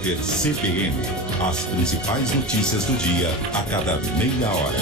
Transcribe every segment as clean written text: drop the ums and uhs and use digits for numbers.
Repórter CBN. As principais notícias do dia a cada meia hora.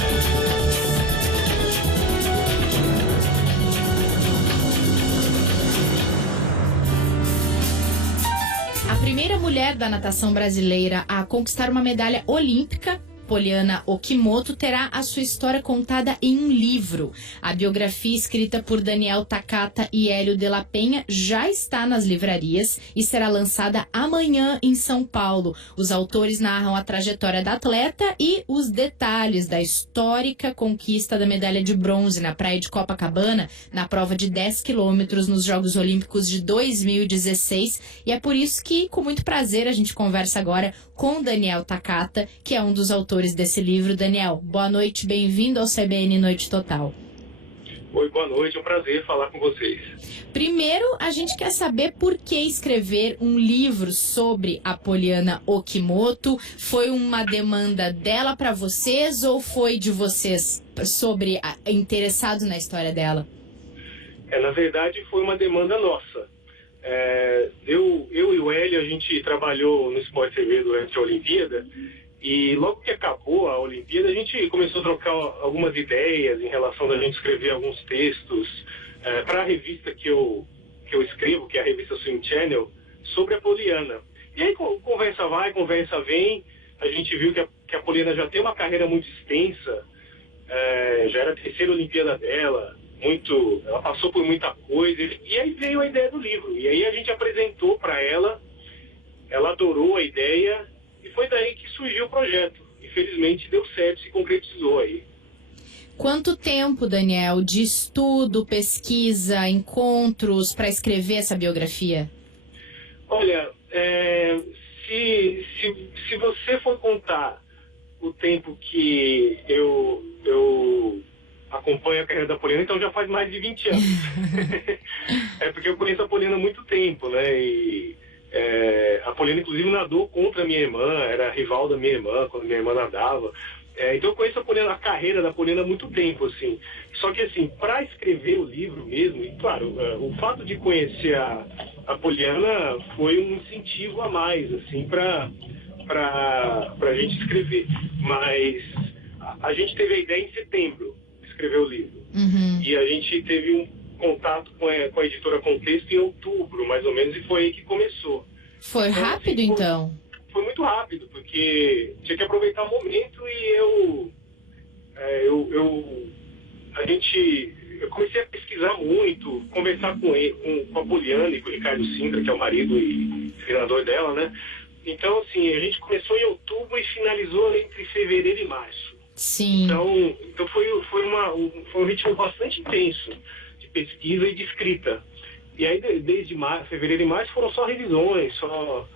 A primeira mulher da natação brasileira a conquistar uma medalha olímpica, Poliana Okimoto, terá a sua história contada em um livro. A biografia, escrita por Daniel Takata e Hélio de la Penha, já está nas livrarias e será lançada amanhã em São Paulo. Os autores narram a trajetória da atleta e os detalhes da histórica conquista da medalha de bronze na praia de Copacabana, na prova de 10 quilômetros nos Jogos Olímpicos de 2016. E é por isso que, com muito prazer, a gente conversa agora com Daniel Takata, que é um dos autores desse livro. Daniel, boa noite, bem-vindo ao CBN Noite Total. Oi, boa noite, é um prazer falar com vocês. Primeiro, a gente quer saber por que escrever um livro sobre a Poliana Okimoto. Foi uma demanda dela para vocês ou foi de vocês interessados na história dela? Na verdade, foi uma demanda nossa. Eu e o Hélio, a gente trabalhou no Sport TV durante a Olimpíada e logo que acabou a Olimpíada a gente começou a trocar algumas ideias em relação da gente escrever alguns textos para a revista que eu escrevo, que é a revista Swim Channel, sobre a Poliana. E aí conversa vai, conversa vem, a gente viu que a Poliana já tem uma carreira muito extensa, já era a terceira Olimpíada dela, ela passou por muita coisa, e aí veio a ideia do livro. E aí a gente apresentou para ela adorou a ideia, e foi daí que surgiu o projeto. Infelizmente deu certo, se concretizou aí. Quanto tempo, Daniel, de estudo, pesquisa, encontros para escrever essa biografia? Olha, se você for contar o tempo que eu acompanho a carreira da Poliana, então já faz mais de 20 anos. Porque eu conheço a Poliana há muito tempo, né? E a Poliana, inclusive, nadou contra a minha irmã, era rival da minha irmã, quando minha irmã nadava. Então eu conheço a carreira da Poliana há muito tempo, assim. Só que, assim, para escrever o livro mesmo, e claro, o fato de conhecer a Poliana foi um incentivo a mais, assim, para a gente escrever. Mas a gente teve a ideia em setembro, escrever o livro. Uhum. E a gente teve um contato com a editora Contexto em outubro, mais ou menos, e foi aí que começou. Foi rápido, então? Foi muito rápido, porque tinha que aproveitar o momento e eu comecei a pesquisar muito, conversar com a Poliana e com o Ricardo Sintra, que é o marido e treinador dela, né? Então, assim, a gente começou em outubro e finalizou entre fevereiro e março. Sim. Então foi um ritmo bastante intenso de pesquisa e de escrita. E aí desde fevereiro e março foram só revisões, só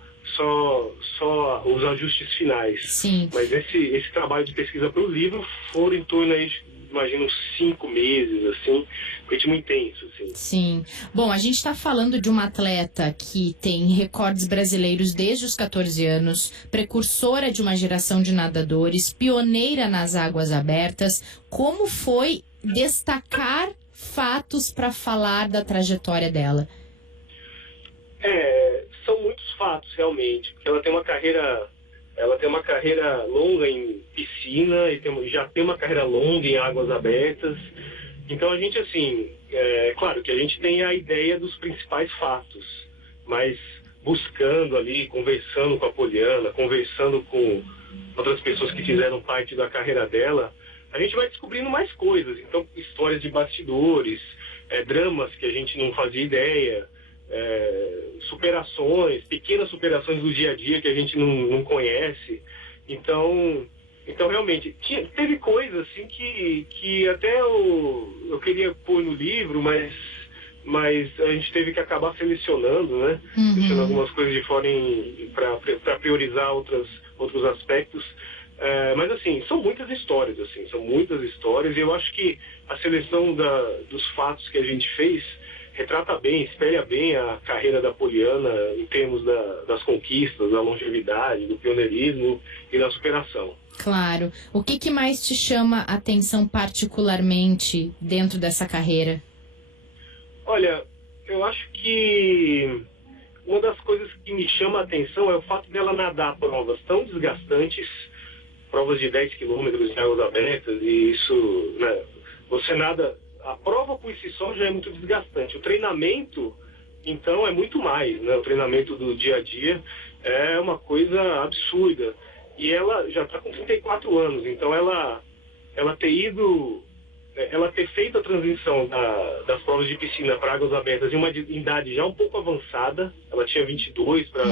os ajustes finais. Sim. Mas esse trabalho de pesquisa para o livro foram em torno aí, imagino, 5 meses, assim, ritmo intenso, assim. Sim. Bom, a gente está falando de uma atleta que tem recordes brasileiros desde os 14 anos, precursora de uma geração de nadadores, pioneira nas águas abertas. Como foi destacar fatos para falar da trajetória dela? São muitos fatos, realmente, porque ela tem uma carreira longa em piscina e já tem uma carreira longa em águas abertas. Então a gente, assim, claro que a gente tem a ideia dos principais fatos, mas buscando ali, conversando com a Poliana, conversando com outras pessoas que fizeram parte da carreira dela, a gente vai descobrindo mais coisas. Então, histórias de bastidores, dramas que a gente não fazia ideia, superações, pequenas superações do dia a dia que a gente não conhece. Então realmente, teve coisas assim que até eu queria pôr no livro, mas a gente teve que acabar selecionando, né? Uhum. Deixando algumas coisas de fora para priorizar outros aspectos. Mas assim, são muitas histórias, e eu acho que a seleção dos fatos que a gente fez retrata bem, espelha bem a carreira da Poliana em termos das conquistas, da longevidade, do pioneirismo e da superação. Claro. O que mais te chama a atenção particularmente dentro dessa carreira? Olha, eu acho que uma das coisas que me chama a atenção é o fato dela nadar provas tão desgastantes, provas de 10 quilômetros em águas abertas, e isso, né, você nada, a prova por si só já é muito desgastante. O treinamento, então, é muito mais, né? O treinamento do dia a dia é uma coisa absurda. E ela já está com 34 anos, então ela ter feito a transição das provas de piscina para águas abertas em uma idade já um pouco avançada, ela tinha 22 para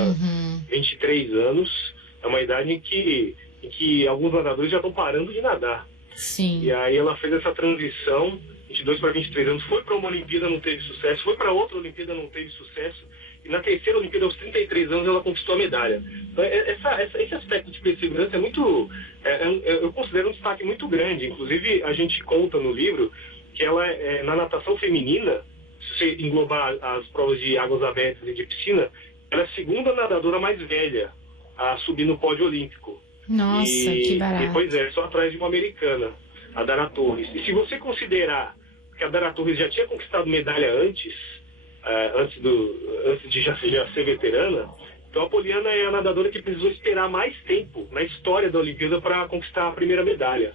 23 anos, é uma idade em que alguns nadadores já estão parando de nadar. Sim. E aí ela fez essa transição, 22 para 23 anos, foi para uma Olimpíada, não teve sucesso, foi para outra Olimpíada, não teve sucesso, e na terceira Olimpíada, aos 33 anos, ela conquistou a medalha. Então, esse aspecto de perseverança é muito, eu considero um destaque muito grande. Inclusive, a gente conta no livro que ela, na natação feminina, se você englobar as provas de águas abertas e de piscina, ela é a segunda nadadora mais velha a subir no pódio olímpico. Nossa, que barato. Pois é, só atrás de uma americana, a Dara Torres. E se você considerar que a Dara Torres já tinha conquistado medalha antes de já ser veterana, então a Poliana é a nadadora que precisou esperar mais tempo na história da Olimpíada para conquistar a primeira medalha.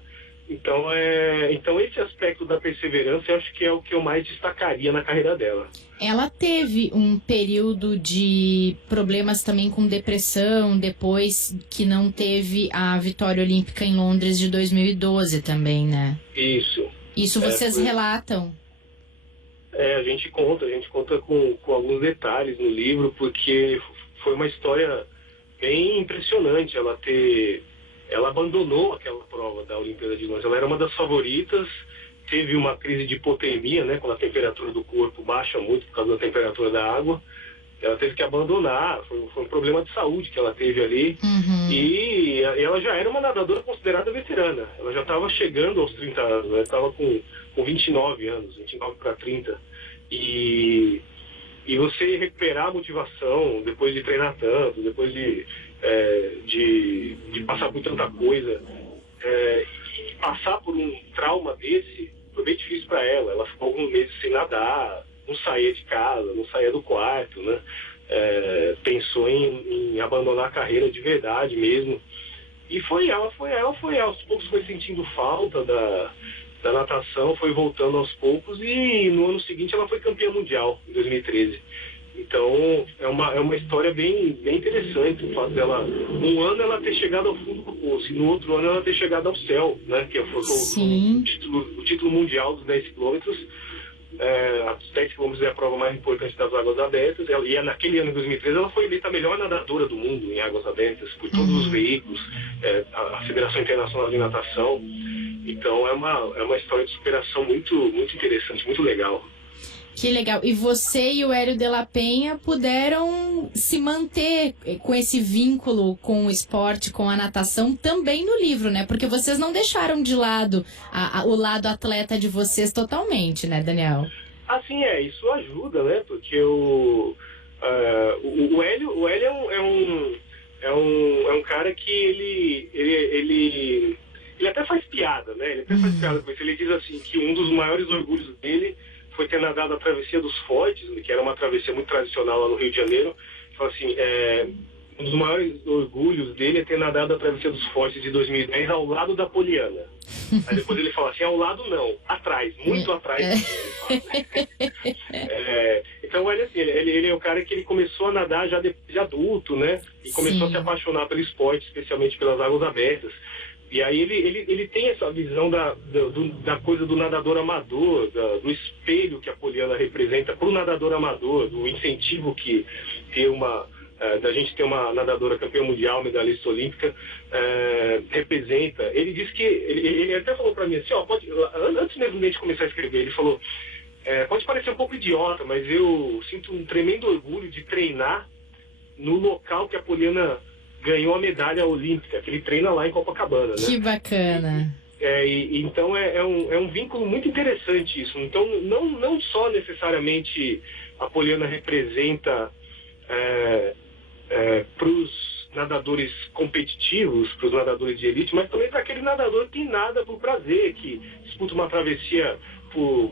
Então esse aspecto da perseverança eu acho que é o que eu mais destacaria na carreira dela. Ela teve um período de problemas também com depressão, depois que não teve a vitória olímpica em Londres de 2012 também, né? Isso vocês relatam? A gente conta com alguns detalhes no livro, porque foi uma história bem impressionante ela abandonou aquela prova da Olimpíada de Londres. Ela era uma das favoritas, teve uma crise de hipotermia, né, quando a temperatura do corpo baixa muito por causa da temperatura da água. Ela teve que abandonar, foi um problema de saúde que ela teve ali. E ela já era uma nadadora considerada veterana. Ela já estava chegando aos 30 anos, ela estava com 29 anos, 29 para 30. E você recuperar a motivação depois de treinar tanto, depois de passar por tanta coisa, e passar por um trauma desse, foi bem difícil para ela. Ela ficou alguns meses sem nadar, não saía de casa, não saía do quarto, né? Pensou em abandonar a carreira de verdade mesmo. E foi ela, aos poucos foi sentindo falta da natação, foi voltando aos poucos, e no ano seguinte ela foi campeã mundial, em 2013. Então, é uma história bem interessante, o fato dela, um ano ela ter chegado ao fundo do poço, e no outro ano ela ter chegado ao céu, né? Que foi o título mundial dos 10 quilômetros. Os 10 quilômetros é a prova mais importante das águas abertas, e naquele ano, em 2013, ela foi eleita a melhor nadadora do mundo em águas abertas, por todos os veículos, a Federação Internacional de Natação. Então, é uma história de superação muito, muito interessante, muito legal. Que legal. E você e o Hélio de la Penha puderam se manter com esse vínculo com o esporte, com a natação, também no livro, né? Porque vocês não deixaram de lado o lado atleta de vocês totalmente, né, Daniel? Assim, isso ajuda, né? Porque o Hélio é um cara que ele até faz piada, né? Ele até faz piada com isso. Ele diz assim que um dos maiores orgulhos dele foi ter nadado a Travessia dos Fortes, que era uma travessia muito tradicional lá no Rio de Janeiro. Ele falou assim, um dos maiores orgulhos dele é ter nadado a Travessia dos Fortes de 2010 ao lado da Poliana. Aí depois ele fala assim, ao lado não, atrás, muito atrás. Então, olha assim, ele é o cara que ele começou a nadar já de adulto, né? E começou a se apaixonar pelo esporte, especialmente pelas águas abertas. E aí ele tem essa visão da coisa do nadador amador, do espelho que a Poliana representa para o nadador amador, do incentivo que da gente ter uma nadadora campeã mundial, medalhista olímpica, representa. Ele disse que, ele até falou para mim assim, antes mesmo de a gente começar a escrever, ele falou, pode parecer um pouco idiota, mas eu sinto um tremendo orgulho de treinar no local que a Poliana ganhou a medalha olímpica, que ele treina lá em Copacabana, né? Que bacana! Então é um vínculo muito interessante isso. Então não só necessariamente a Poliana representa para os nadadores competitivos, para os nadadores de elite, mas também para aquele nadador que nada por prazer, que disputa uma travessia por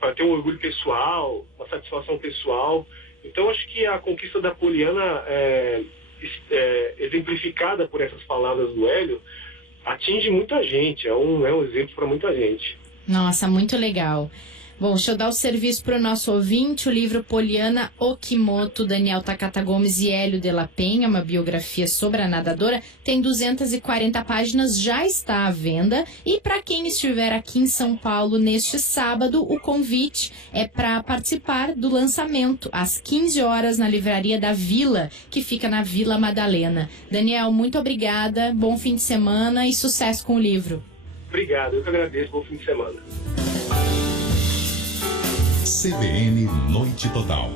para ter um orgulho pessoal, uma satisfação pessoal. Então, acho que a conquista da Poliana, exemplificada por essas palavras do Hélio, atinge muita gente, é um exemplo para muita gente. Nossa, muito legal. Bom, deixa eu dar o serviço para o nosso ouvinte. O livro Poliana Okimoto, Daniel Takata Gomes e Hélio de la Penha, uma biografia sobre a nadadora, tem 240 páginas, já está à venda. E para quem estiver aqui em São Paulo neste sábado, o convite é para participar do lançamento, às 15 horas, na Livraria da Vila, que fica na Vila Madalena. Daniel, muito obrigada, bom fim de semana e sucesso com o livro. Obrigado, eu que agradeço, bom fim de semana. CBN Noite Total.